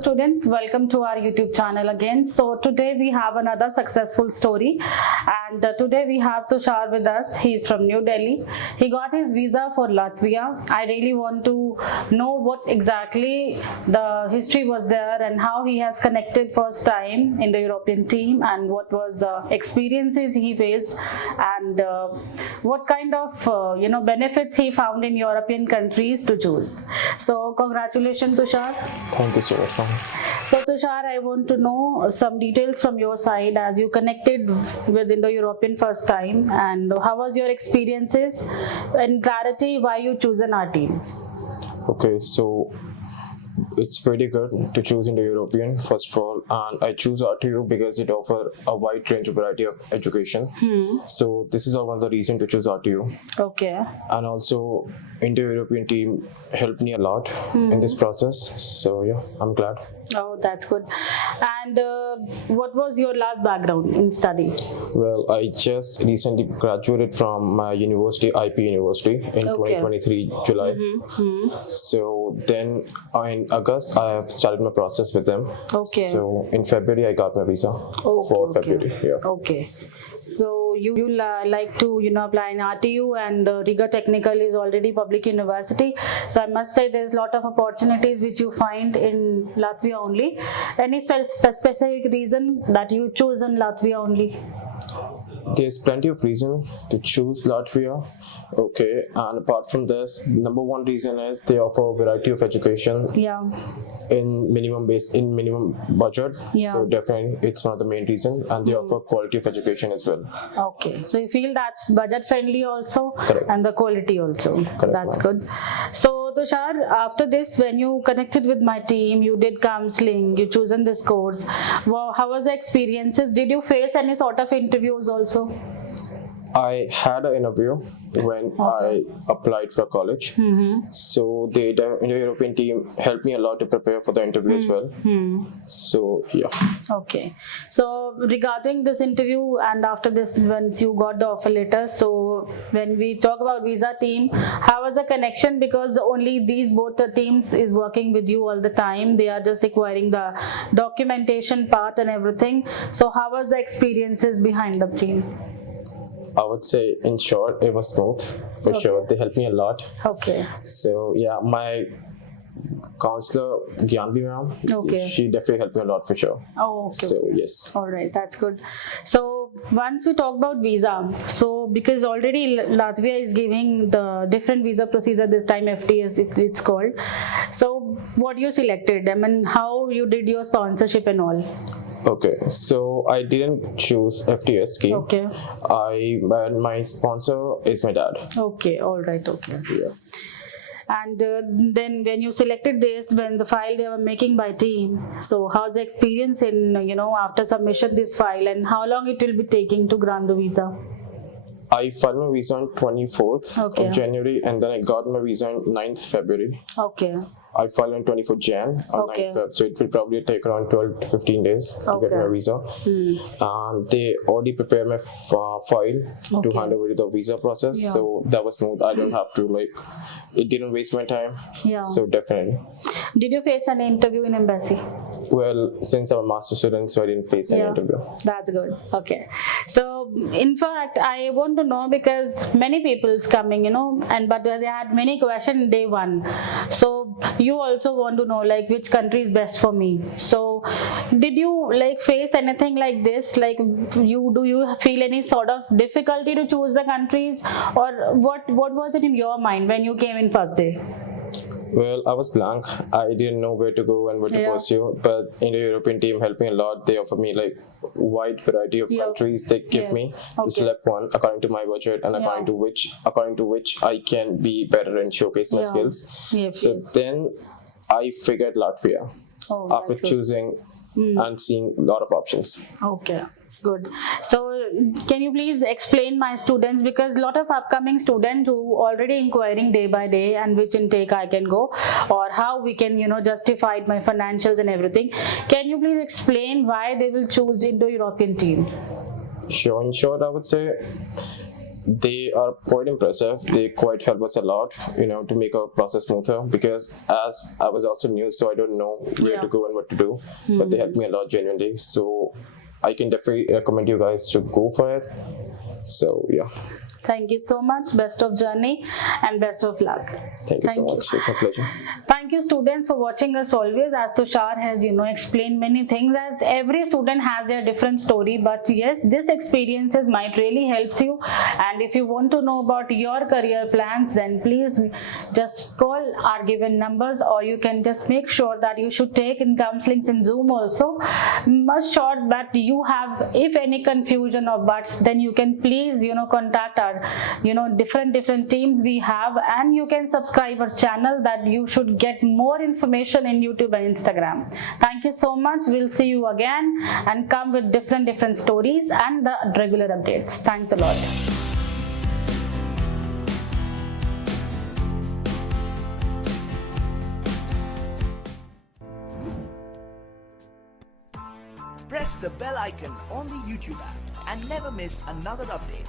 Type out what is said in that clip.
students, welcome to our YouTube channel again. So today we have another successful story, and today we have Tushar with us. He's from New Delhi. He got his visa for Latvia. I really want to know what exactly the history was there and how he has connected first time in the European team, and what was the experiences he faced, and what kind of benefits he found in European countries to choose. So congratulations, Tushar. Thank you so much, ma'am. So Tushar, I want to know some details from your side as you connected with Indo-European first time, and how was your experiences, and clarity why you chosen our team. Okay, so it's pretty good to choose Indo-European first of all, and I choose RTU because it offers a wide range of variety of education. So this is all one of the reasons to choose RTU. Okay. And also Indo-European team helped me a lot in this process. So yeah, I'm glad. Oh, that's good. And what was your last background in study? Well, I just recently graduated from my university, IP University, in 2023 July. So then in August, I have started my process with them. Okay. So in February, I got my visa for February. Yeah. Okay. So you like to apply in RTU, and Riga Technical is already public university. So I must say there's a lot of opportunities which you find in Latvia only. Any specific reason that you choose in Latvia only? There's plenty of reason to choose Latvia. Okay, and apart from this, number one reason is they offer a variety of education. Yeah. In minimum budget. Yeah. So definitely it's one of the main reason, and they offer quality of education as well. Okay, so you feel that's budget friendly also. Correct. And the quality also. Correct, That's good. So Tushar, after this, when you connected with my team, you did counseling, you chosen this course. Wow, how was the experiences? Did you face any sort of interviews also? I had an interview when I applied for college. So the Indo-European team helped me a lot to prepare for the interview as well. So yeah. Okay. So regarding this interview, and after this, once you got the offer letter, so when we talk about visa team, how was the connection? Because only these both the teams is working with you all the time. They are just acquiring the documentation part and everything. So how was the experiences behind the team? I would say, in short, it was smooth for sure. They helped me a lot. Okay. So yeah, my counselor Okay. she definitely helped me a lot for sure. Oh, okay. So yes. All right, that's good. So once we talk about visa, so because already Latvia is giving the different visa procedure this time, FTS it's called. So what you selected, I mean, how you did your sponsorship and all? Okay, so I didn't choose FTS scheme. Okay. My sponsor is my dad. Okay, all right, okay. Yeah. And then when you selected this, when the file they were making by team, so how's the experience in, after submission this file, and how long it will be taking to grant the visa? I filed my visa on 24th of January, and then I got my visa on 9th February. Okay. I filed on 24th Jan on 9th Feb, so it will probably take around 12 to 15 days to get my visa. And they already prepared my file to hand over the visa process, so that was smooth. I don't have to it didn't waste my time. Yeah. So definitely. Did you face an interview in embassy? Well, since I'm a master student, so I didn't face any interview. That's good. Okay. So in fact, I want to know, because many people's coming, but they had many questions day one. So you also want to know which country is best for me. So did you face anything like this? Do you feel any sort of difficulty to choose the countries, or what was it in your mind when you came in first day? Well, I was blank. I didn't know where to go and what to pursue. But Indo-European team helped me a lot. They offer me wide variety of countries they give me to select one according to my budget and according to which I can be better and showcase my skills. So then I figured Latvia after choosing and seeing a lot of options. Okay. Good. So can you please explain my students, because a lot of upcoming students who already inquiring day by day and which intake I can go, or how we can justify my financials and everything. Can you please explain why they will choose Indo-European team? Sure. In short, I would say they are quite impressive. They quite help us a lot, to make our process smoother, because as I was also new, so I don't know where to go and what to do, but they helped me a lot genuinely. So I can definitely recommend you guys to go for it. So yeah. Thank you so much. Best of journey and best of luck. Thank you so much. It's my pleasure. Thank you, students, for watching us always. As Tushar has, explained many things, as every student has their different story. But yes, this experiences might really helps you. And if you want to know about your career plans, then please just call our given numbers, or you can just make sure that you should take in counselings in Zoom also. Must sure that you have, if any confusion or buts, then you can please, contact our different teams we have, and you can subscribe our channel, that you should get more information in YouTube and Instagram. Thank you so much. We'll see you again and come with different stories and the regular updates. Thanks a lot. Press the bell icon on the YouTube app and never miss another update.